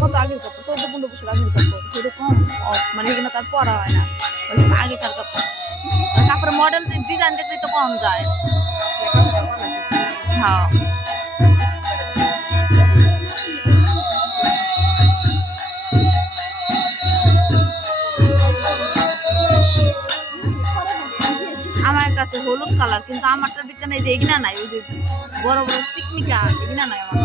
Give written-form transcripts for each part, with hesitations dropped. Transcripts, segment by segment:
কত আগের কথা 14-15 বছর আগের কথা সেরকম মানে এখানে তার পড়া হয় না আগেকার কথা তারপরে মডেল ডিজাইন দেখলে তো কম যায় হ্যাঁ আছে হলুদ কালার, কিন্তু আমারটার ভিতরে নেই যে এগিনা নাই, ওই যে বড় বড় চিকমিকা এগিনা নাই আমার।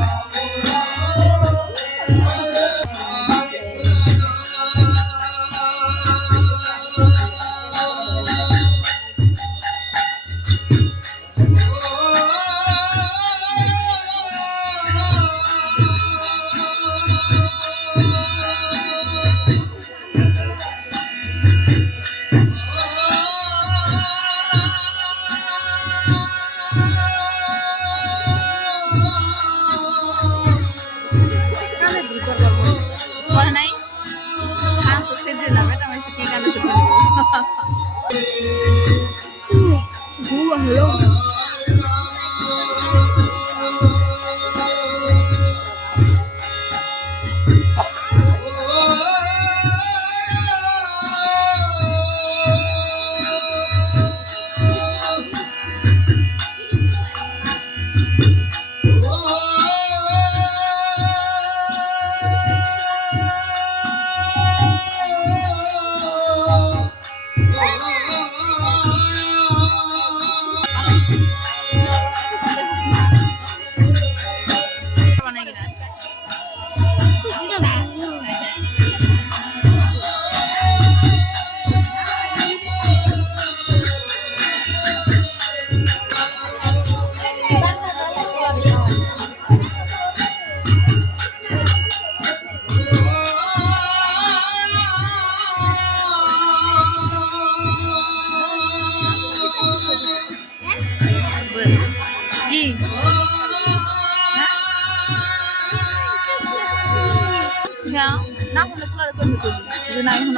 না হলে তোলার জন্য করি যে নাই হন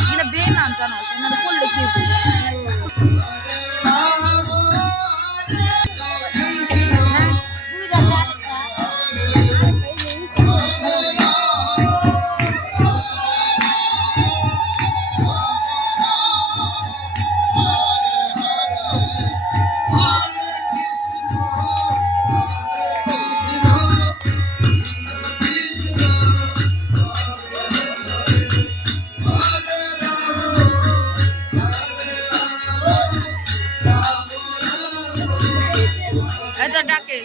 এখানে ব্রেন আনজানো এখানে করলে কি ডাকে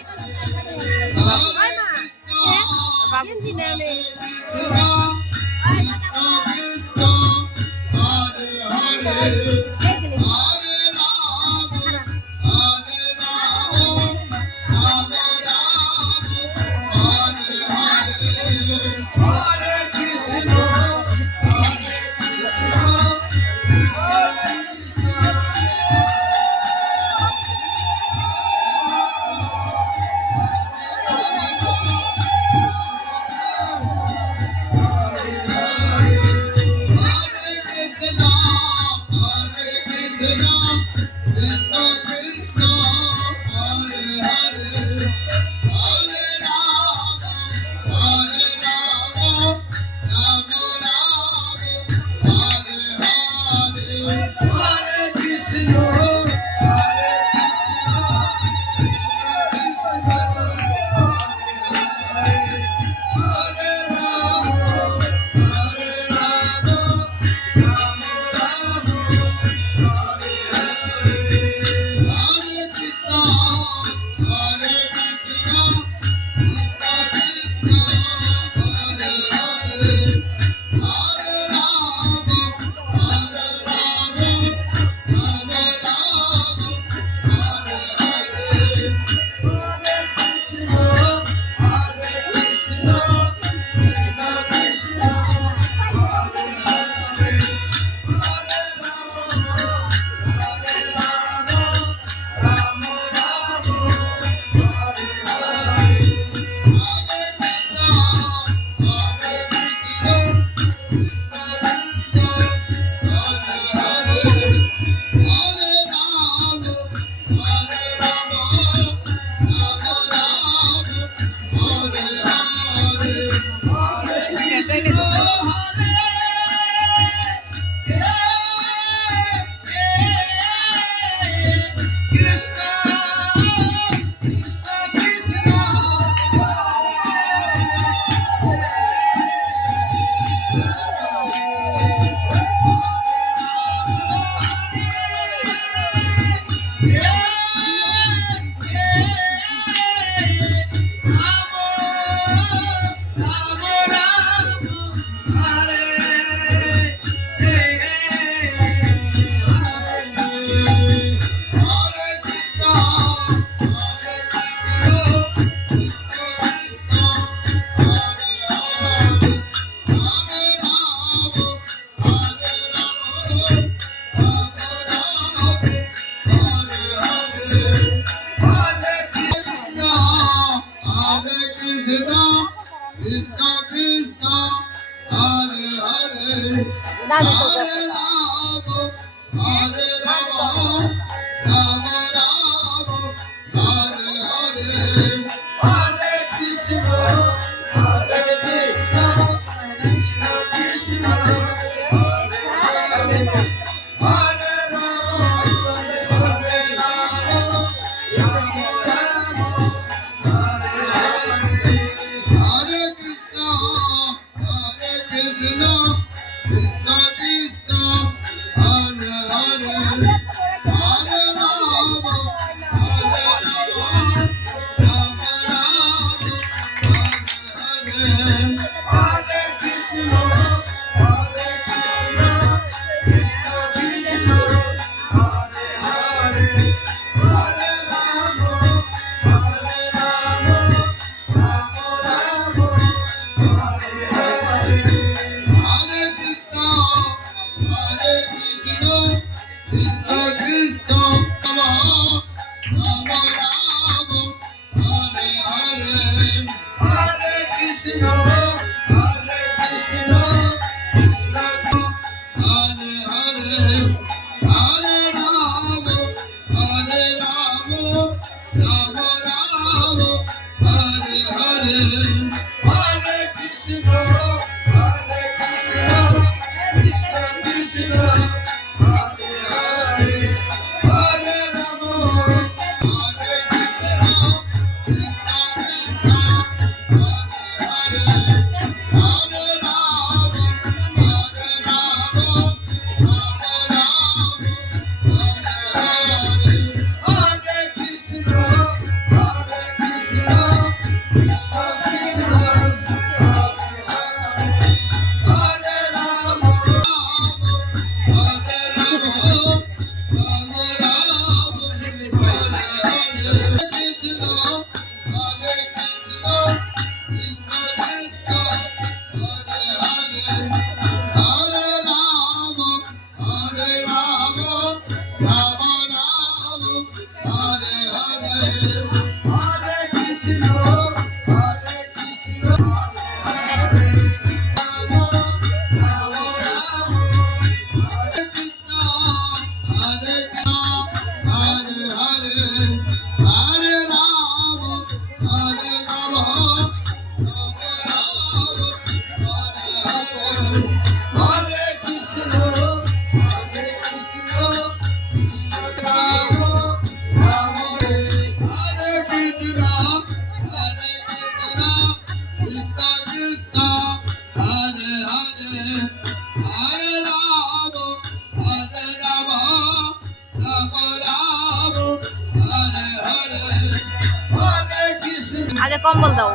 আগে কম্বল দাও।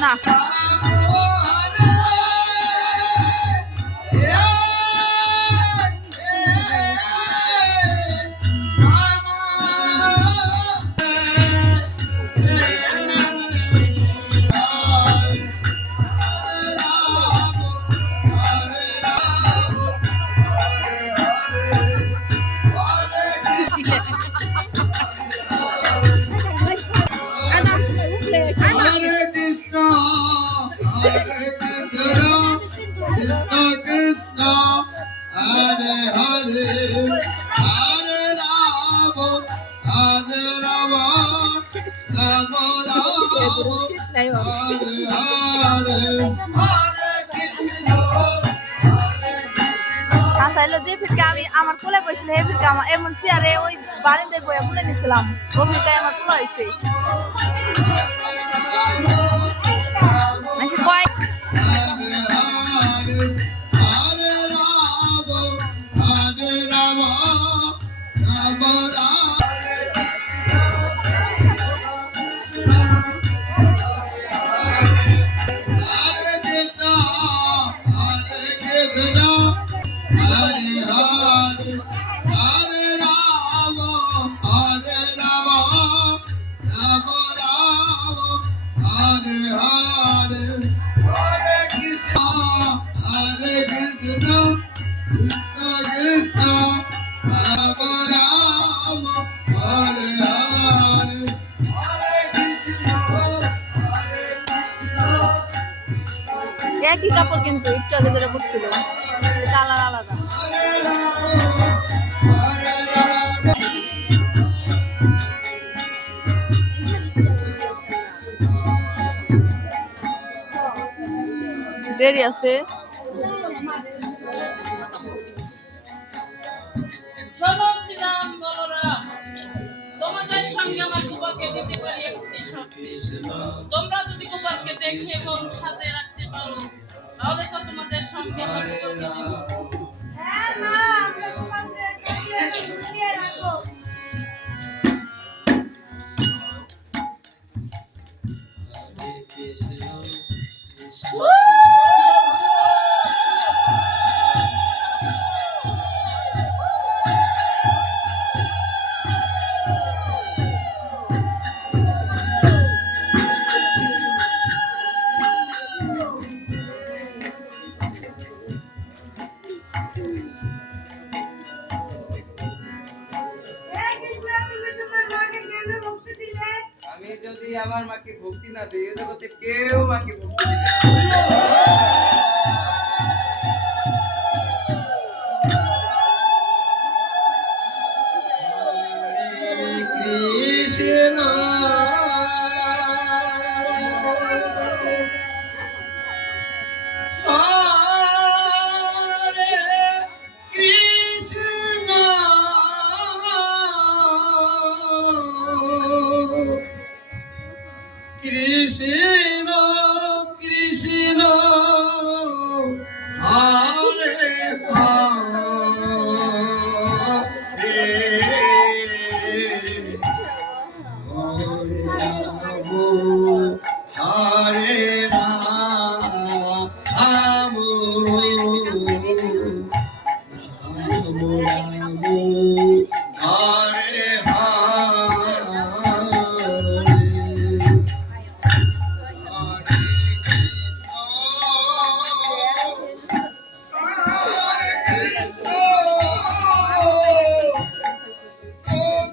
না আসলে যে ফিরকে আমি আমার কোলে বসছিল এই ফিরকে আমার এমন চেয়ারে ওই বারিন্দায় বইয়া বলে নিয়েছিলাম অভিজ্ঞতায় আমার তোলা হয়েছে কয়েক একই কাপড় কিন্তু একটু আগে ধরে বসছিল কালার আলাদা দেরি আছে তোমরা যদি গোপালকে দেখে এবং সাথে রাখতে পারো তাহলে তো তোমাদের সঙ্গে আমার বিবাহ দিব। হ্যাঁ মা, আমরা গোপালকে সাজিয়ে গুছিয়ে রাখবো। হ্যাঁ কৃষ্ণ, তুমি তোমার মাকে কেন ভক্তি দিলে? আমি যদি আমার মাকে ভক্তি না দিই, এই জগতে কেউ মাকে ভক্তি দিবে না। কৃষ্ণ হরে কৃষ্ণ কৃষ্ণ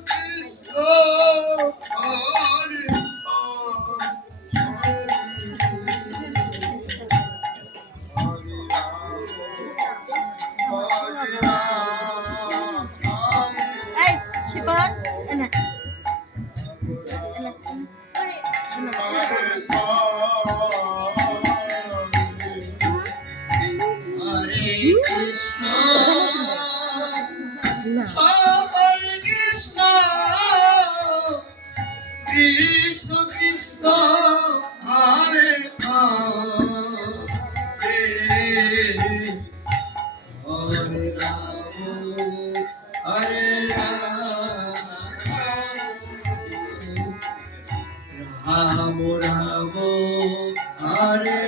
কৃষ্ণ হরে হরে রাম হরে এই শিবন এনে হরে কৃষ্ণ হরে কৃষ্ণ কৃষ্ণ কৃষ্ণ হরে হরে হরে রাম হরে রাম রাম হরে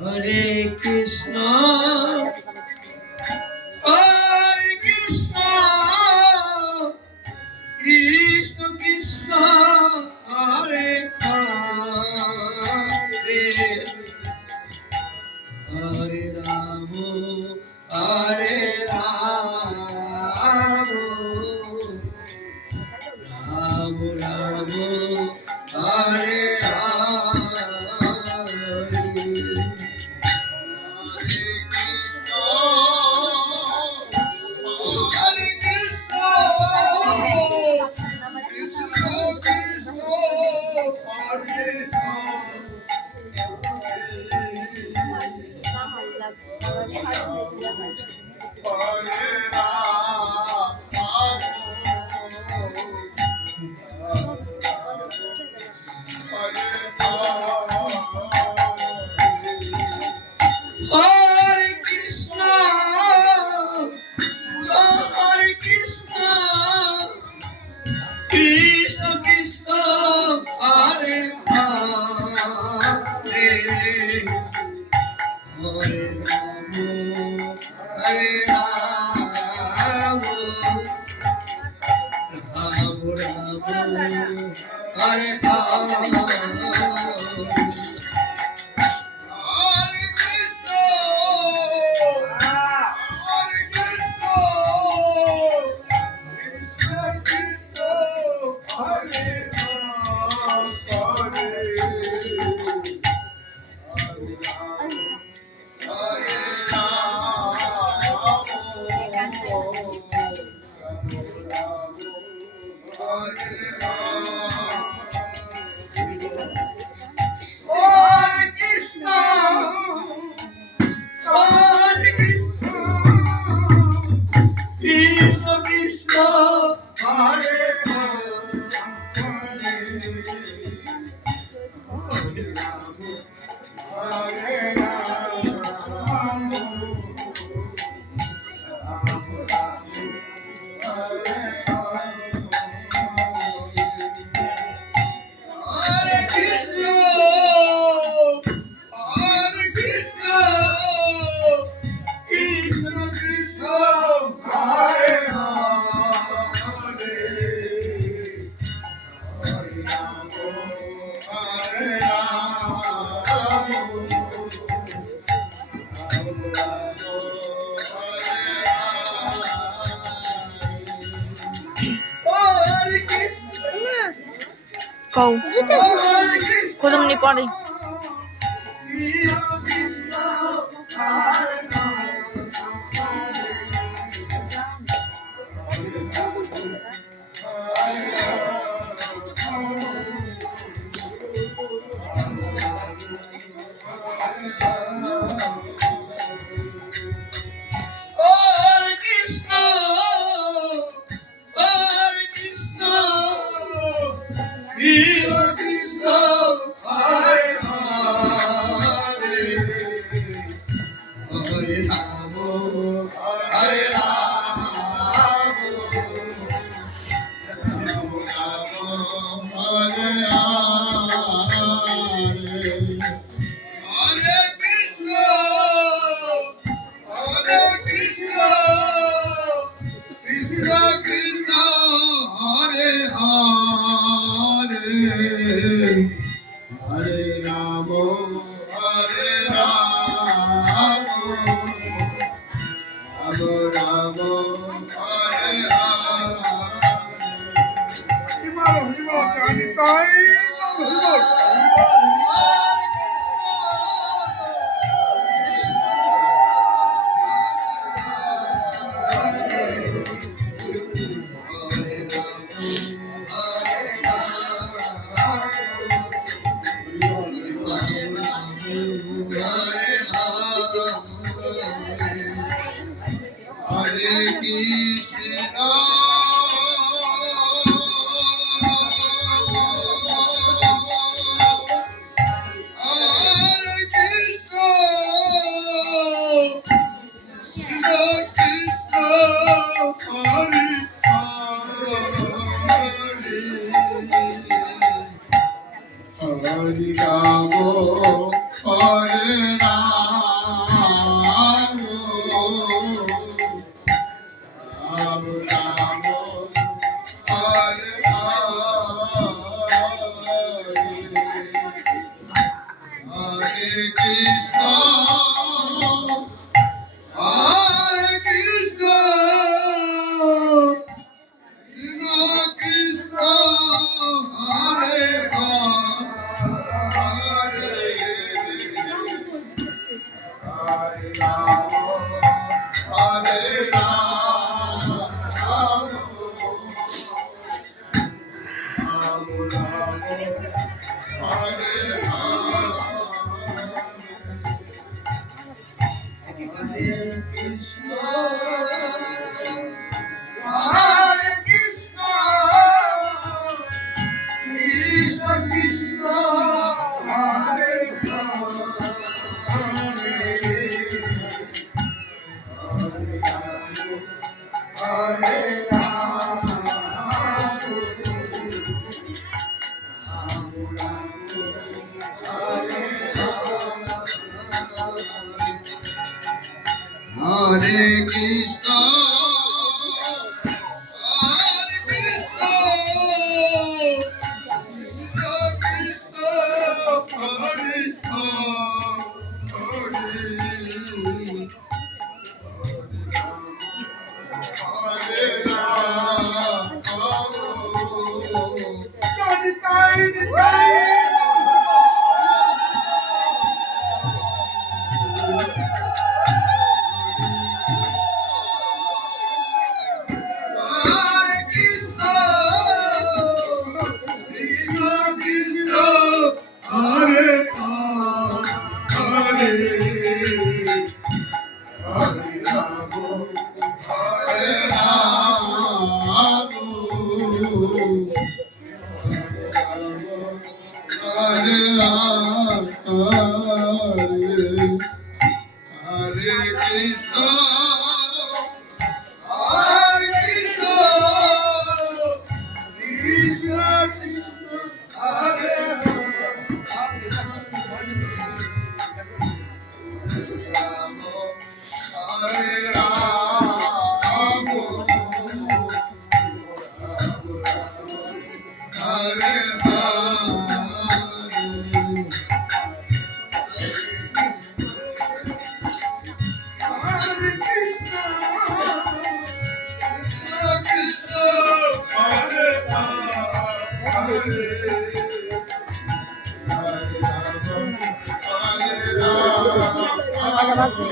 হরে কৃষ্ণ হরে কৃষ্ণ কৃষ্ণ কৃষ্ণ হরে রাম হরে রাম রাম হরে হরে কৃষ্ণ হরে কৃষ্ণ কৃষ্ণ কৃষ্ণ হরে হরে হরে রাম হরে রাম রাম রাম হরে Hare Krishna, Hare Krishna, Krishna Krishna, Hare Hare, Hare Rama, Ram Rama, Hare Hare কও কতমনি পরে Hare Krishna, বাজে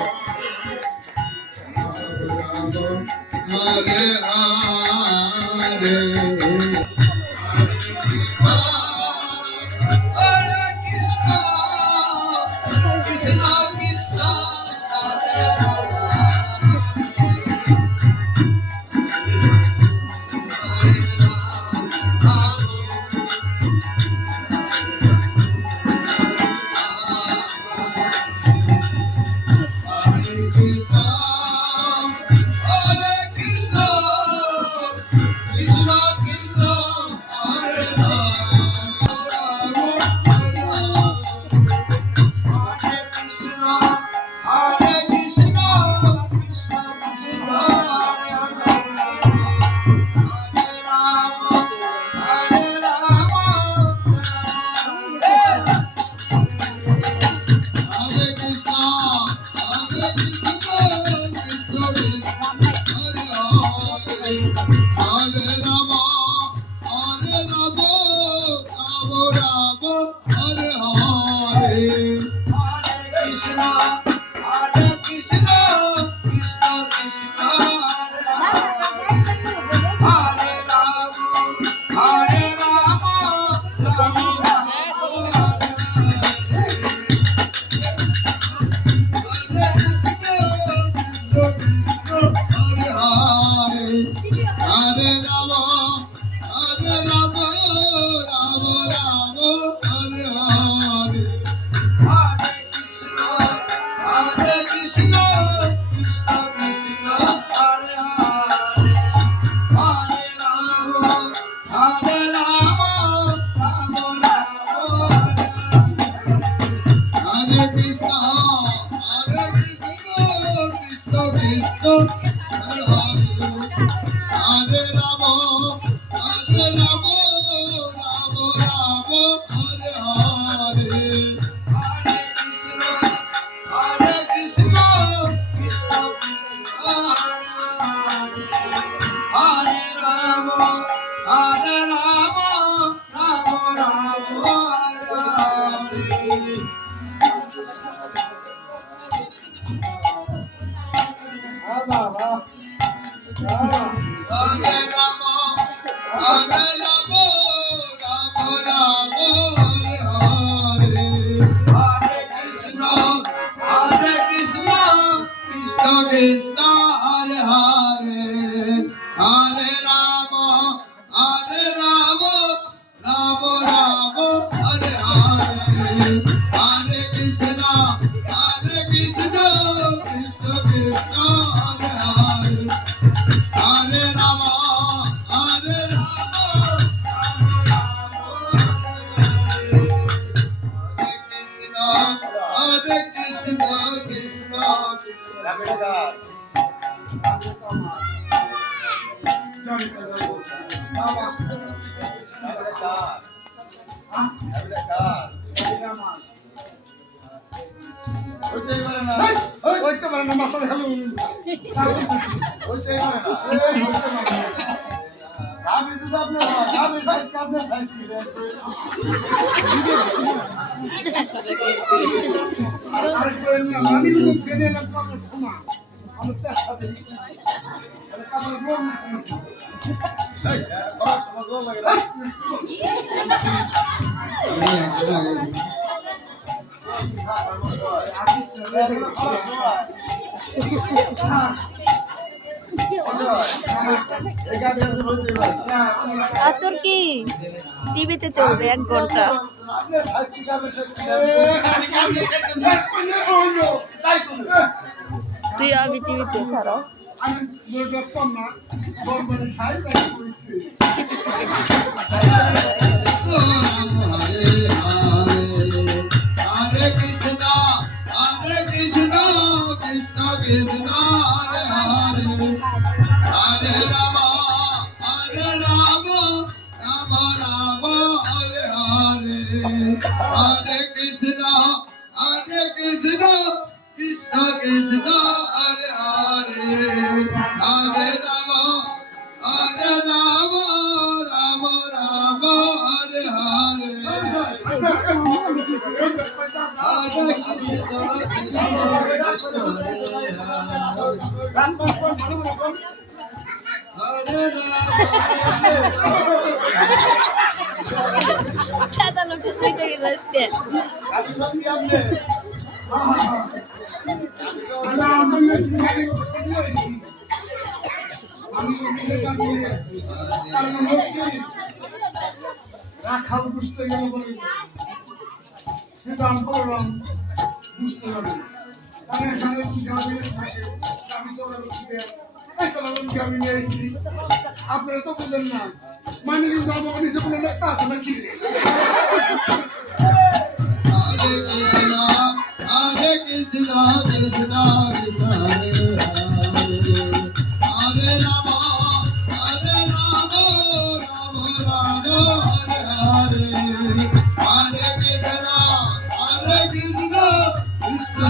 Hare Hare আর তোর কি টিভিতে চলবে 1 ঘন্টা তুই আমি টিভিতে খারাপ সাদা লোকটা কইতে গেছে রাখাল বুঝতে গেলে বলে সেটা আমি বললাম বুঝতে পারি অনেক সময় বুঝাবে থাকে আমি চলে বুঝতে আমি নিয়ে এসেছি আপনারা তো বুঝলেন না মানে কিন্তু আমার নিচে কোনো লেখা আছে নাকি Hare Krishna, Krishna Krishna Hare Hare Rama, Hare Rama, Rama Rama Hare Hare. Hare Krishna, Krishna.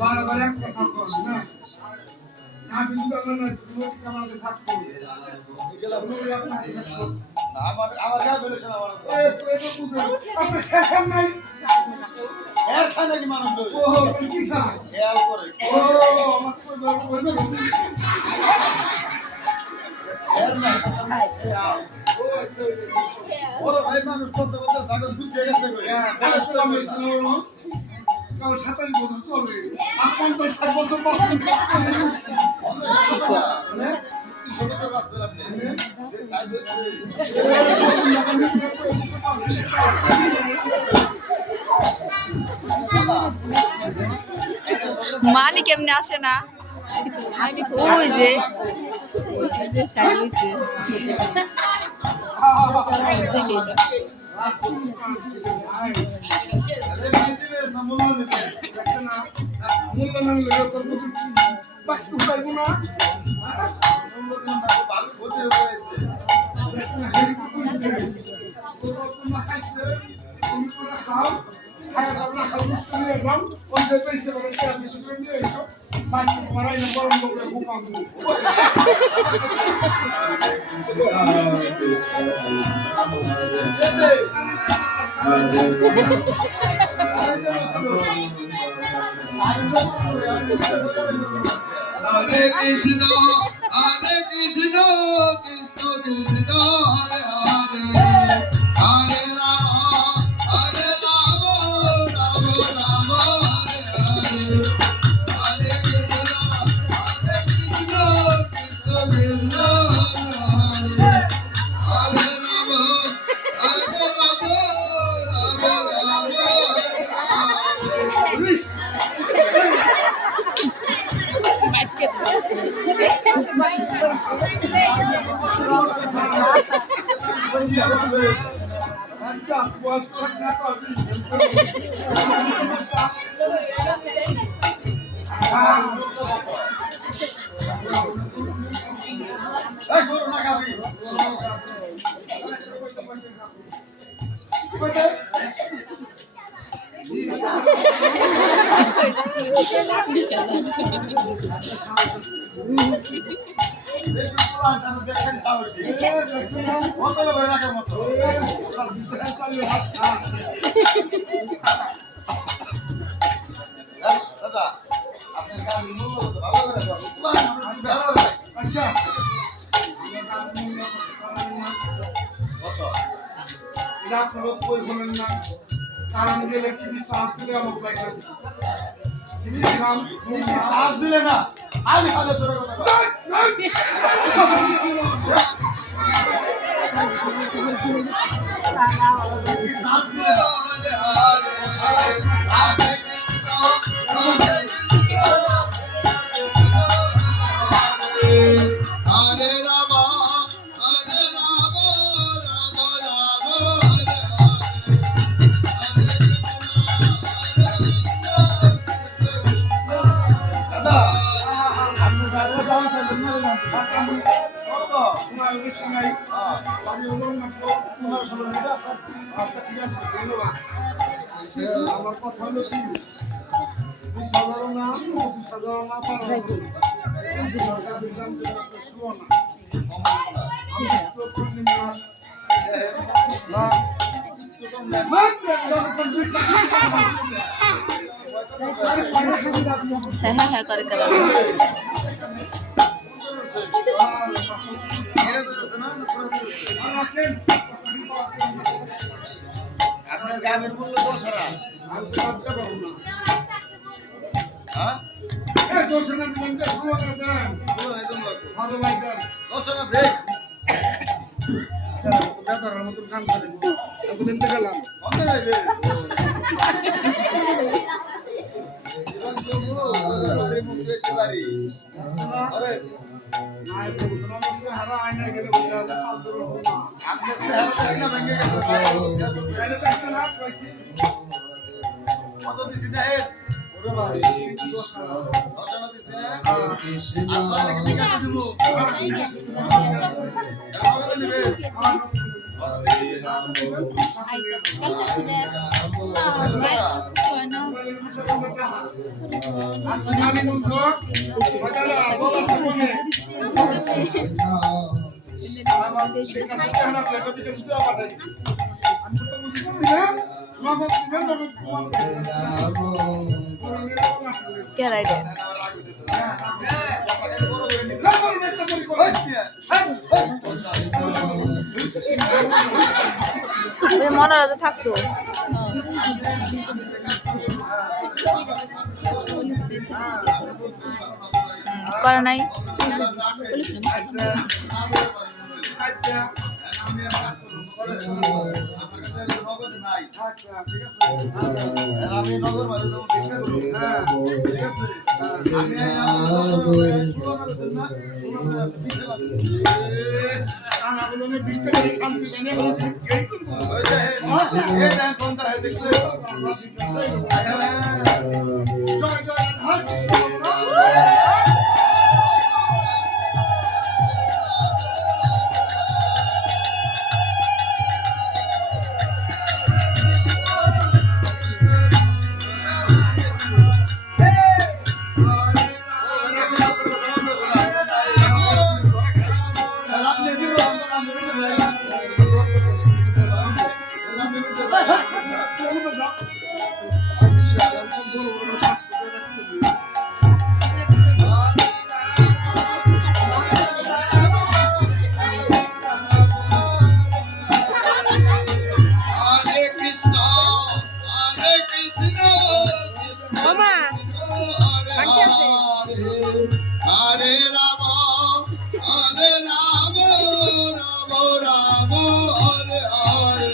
বারবার এক কথা কস না আমি কিন্তু আমার দুই কামাতে থাকবো আমার যা বলেছেন আমার আপনি খেয়েন নাই এর খায় নাকি মানুষ ও কি খায় খেয়াল করে ও আমার কই এর না ওরে ভাই মানুষ করতে করতে সাগর গুছিয়ে গেছে কই বয়স কম হয়েছে না ওর কারণ 27 বছর চলে আর 50 বছর বছর বছর বাঁচতে আপনি সাইজ মানি কেমনে আসে না ওই যে সাইড হইছে মূল্য না নিলে তোর মতো বাঁচতে পারবো না Hare Krishna, Hare Krishna, Krishna Krishna, Hare Hare, Hare Rama, Hare Rama, Rama Rama, Hare Hare, Hare Krishna, Krishna Krishna, Hare Hare, Hare Rama, Hare Rama, Rama কারণ গেলে কি বিশ্বাস দিলে আমাকে পাইলাম শ্বাস দিলে না আমি ভালো তোর কথা Hare Rama, Hare Rama, Rama Rama, আমার কথা হলো কি 20,000 না 25,000 না 12,000 দিলাম শুনো না আমি তো কোন না হ্যাঁ করে করে আপনার গ্রামের মূল্য 10,000 আমি তো করতে পারবো না হ্যাঁ এই 10,000 দিলাম তো শুনো না দেন ভালো লাগে 10,000 দেখ ব্যাপারের মতো গান করে আমি নিতে গেলাম কত যাবে আরে মুখে বাড়ি আরে নাই তো তোমার হারা আয়না গেলে বলে ফালতু হবে না আপনি চেহারা না ভেঙে গেছে আরে দেখছেন না কত দিছি না হে ওরে ভাই 10,000 দিছি না আসলে কি ঠিক আছে দিব কত নেবে আসমানি মুখ বাজারা বাবা সামনে আমার কাছে কেন প্লেট দিতে শুধু পাঠাইছি আমি তো বুঝি না মাগো দিবেন কে রাইডে মনে রাখতে থাকতো করে নাই আচ্ছা আমি আমি নগর মাঝে তো ঠিক আছে হ্যাঁ ঠিক আছে আমি আনা বলে বিক্রি করে শান্তি দেনে বলে ঠিক ওই যে এই দেন কোনটা है দেখছো জয় জয় হাত Hare Rama, Hare Rama, Rama Rama, Hare Hare.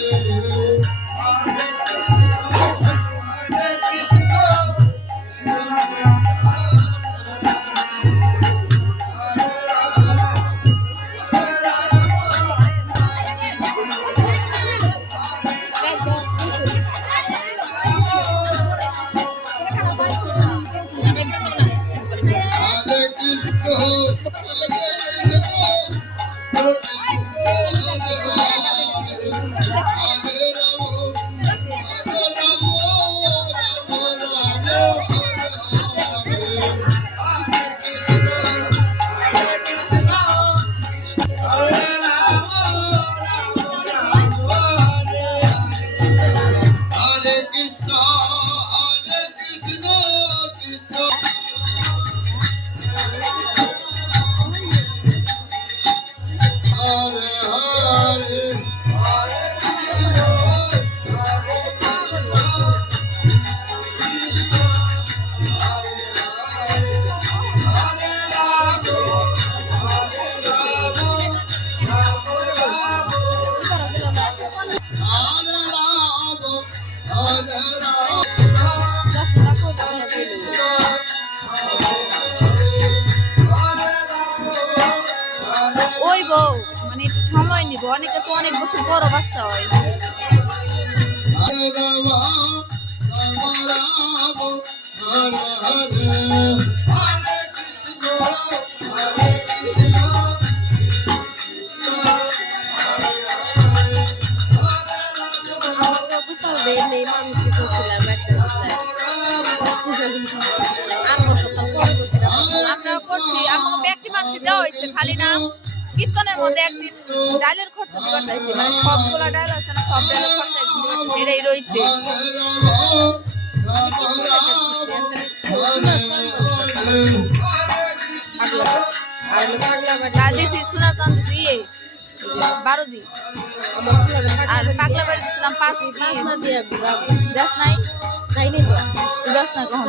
ওই বউ মানে একটু সময় নিব অনেকে তো অনেক বছর বড় বাচ্চা হয় Vele, mami, que tô lá, vai ter খালি না কীর্তনের মধ্যে একদিন ডালের খরচা দিবার চাইছি মানে সবগুলা ডাল আছে না সব ডালের খরচা একদিন দিবার চাইছি, এটাই রয়েছে ডাল দিয়েছি সোনাচন্দ দিয়ে 12 দিন আর পাগলা বাড়ি দিয়েছিলাম 5 দিন যাস নাই যাস না কখন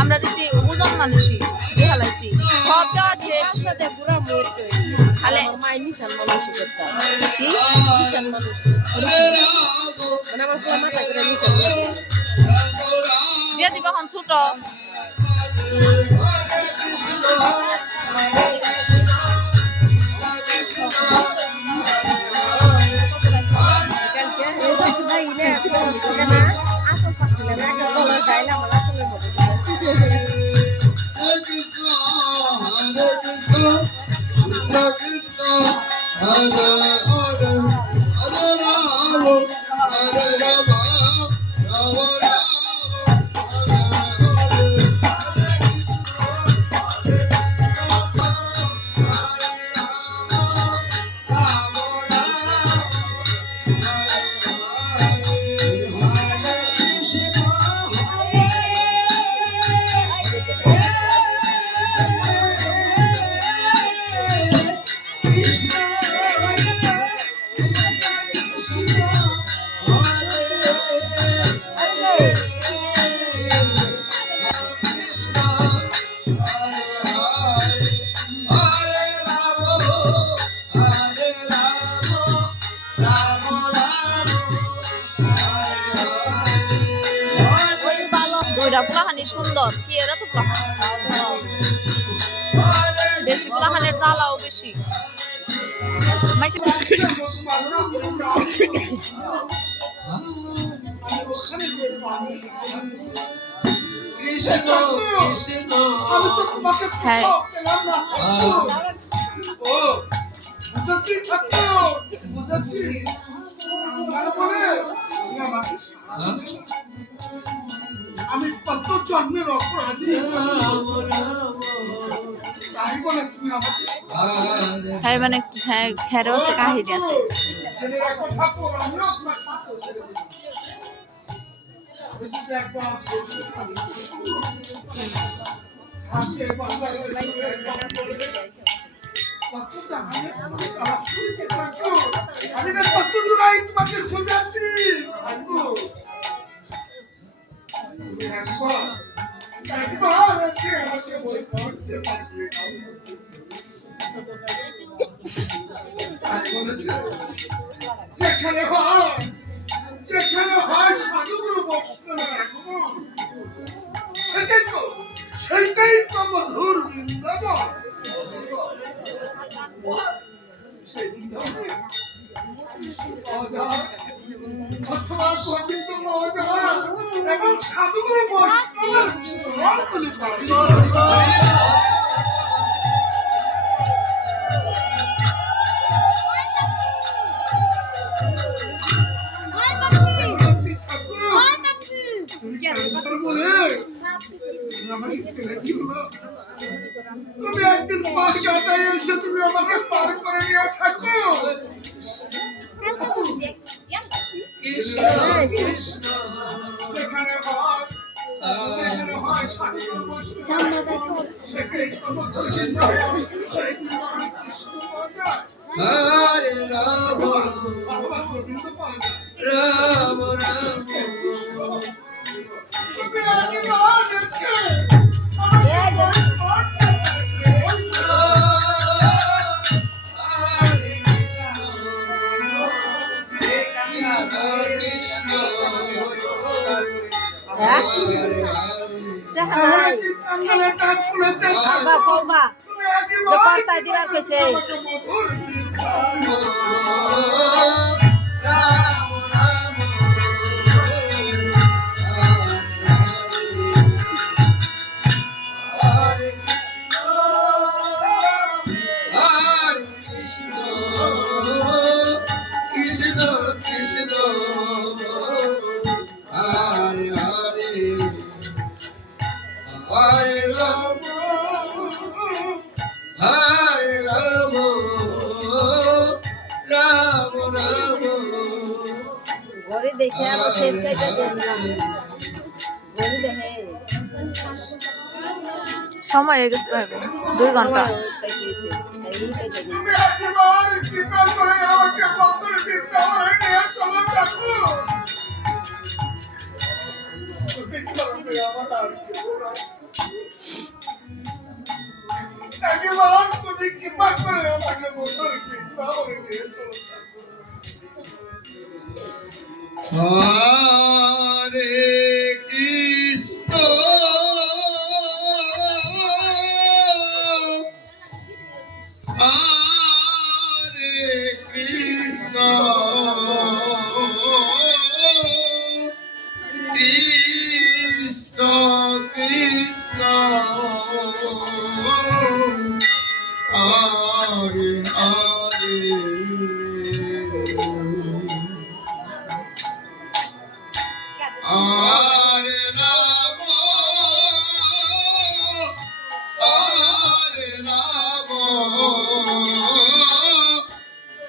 আমরা দিচ্ছি ওজন মানুষই দেখালাইছি সব দেওয়া শেষ খালে দিয়ে দিবা এখন ছোট পোলাহানি সুন্দর কি এরা তো দেশি পোলাহানের জ্বালাও বেশি আমি তো তোমাকে হ্যাঁ পেলাম না ও বুঝাচ্ছি বুঝাচ্ছি তারপরে আমি কত জন্মের অপরাধী তাই বলে তুমি আমাকে হ্যাঁ মানে হ্যাঁ খেরো আছে কাহিনী আছে ছেলেরা কথা বল আমিও তোমার সাথে ছেড়ে দিই বুঝতে একবার আজকে বাংলায় আমি না কত দূর আই তোমাকে খোঁজাচ্ছি যেখানে হয় সাধুগুরু সেটাই তো মধুর বৃন্দাবন এবং সাধুগুরু তুমি একদিন পাশ কাটাই এসে তুমি আমাকে পার করে নিয়ে থাকো সেখানে হয় হরে রাম রাম রাম তুমি আগে বাজছে Hare ঘড়ি দেখে আবার সেভ কেটে দিলাম ঘড়ি দেখে সময় হয়ে গেছে তো 2 ঘন্টা একবার কৃপা করে আমাকে বছর বৃন্দাবনে নিয়ে চলো ঠাকুর। একবার তুমি কৃপা করে আমাকে বছর বৃন্দাবনে নিয়ে চলো ঠাকুর। হরে Krishna Hare Krishna, Krishna Krishna, Hare Hare Rama, Hare Rama,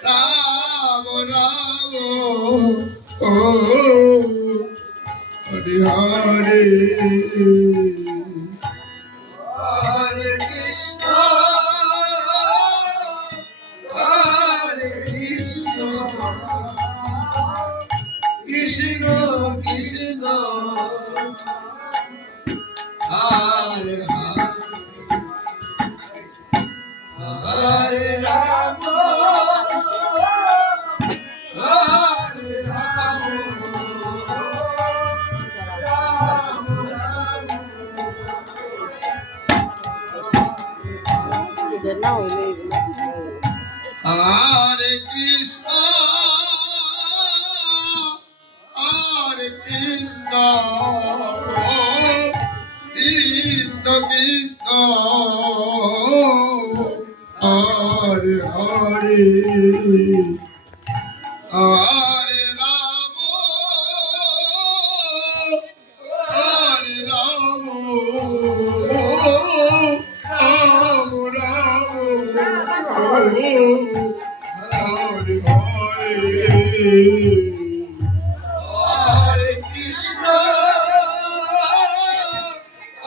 Rama Rama, oh, Hare Hare, Hare Krishna, Hare Krishna, Krishna Krishna, Hare Hare, Hare Rama, Hare Rama, Rama Rama. Hare Krishna, Hare Krishna, Krishna Krishna, Hare Hare, Hare Rama, Hare Rama, Rama Rama, Hare Hare. Hare Krishna,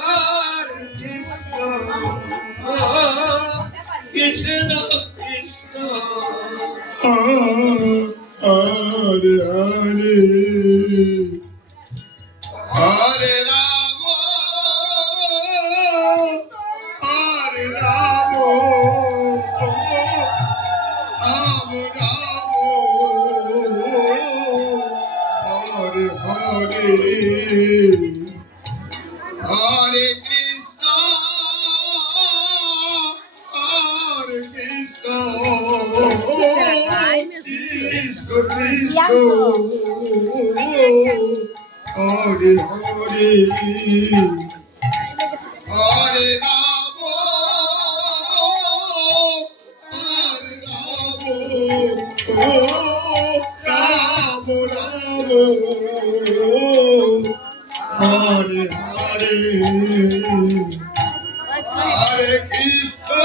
Hare Krishna, Krishna Krishna, Hare Hare, Hare Rama, Hare Rama, Rama Rama, Hare Hare, Hare Krishna, Hare Krishna, Krishna Krishna, Hare Hare, Hare Rama, Hare Rama, Rama Rama, Hare Hare, Hare Krishna,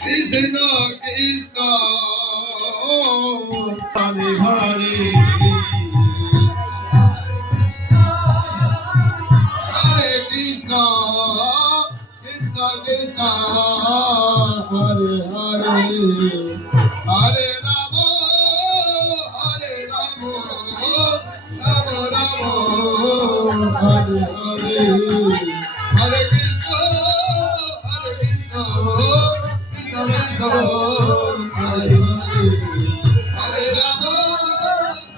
Krishna Krishna, Hare Hare, Hare Krishna, Krishna Krishna, Hare Hare, Hare Rama, Hare Rama, Rama Rama, Hare Hare, Hare Krishna, Hare Krishna, Krishna Krishna, Hare Hare, Hare Rama,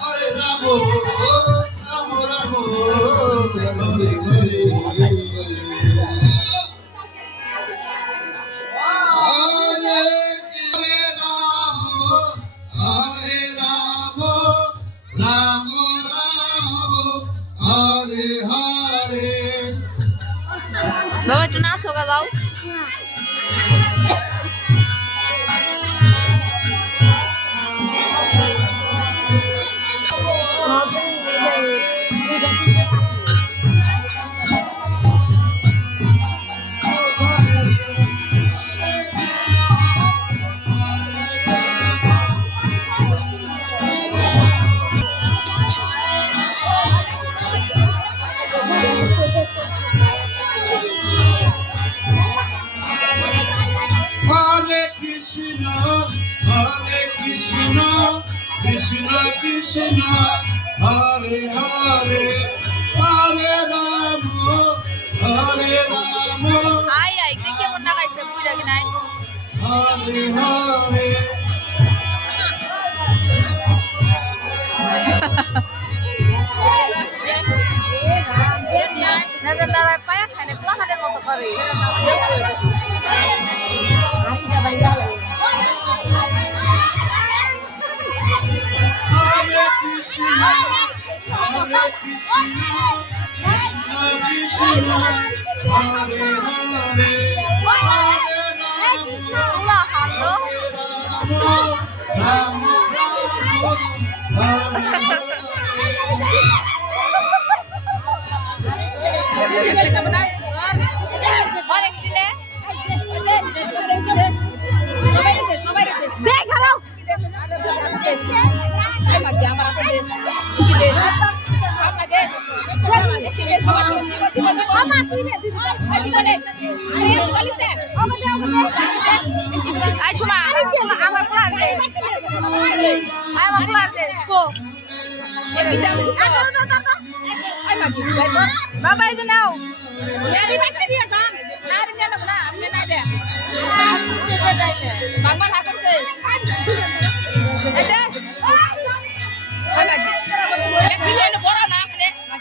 Hare Rama, Rama Rama, Hare Hare. বাবা একটু নাচো গাও কৃষ্ণ হরে হরে হরে রাম হরে Ram I I K কেমন লাগাইছে বুঝা কি নাই হরে হরে না দাদা পায়া খানে প্লাহাদের মতো করে হরে কৃষ্ণ হরে কৃষ্ণ কৃষ্ণ কৃষ্ণ হরে হরে হরে রাম আল্লাহ হালো রাম রাম হরে অনেক দিলে দেখ হারাও বাবা এই যে নাও বাংলা না করছে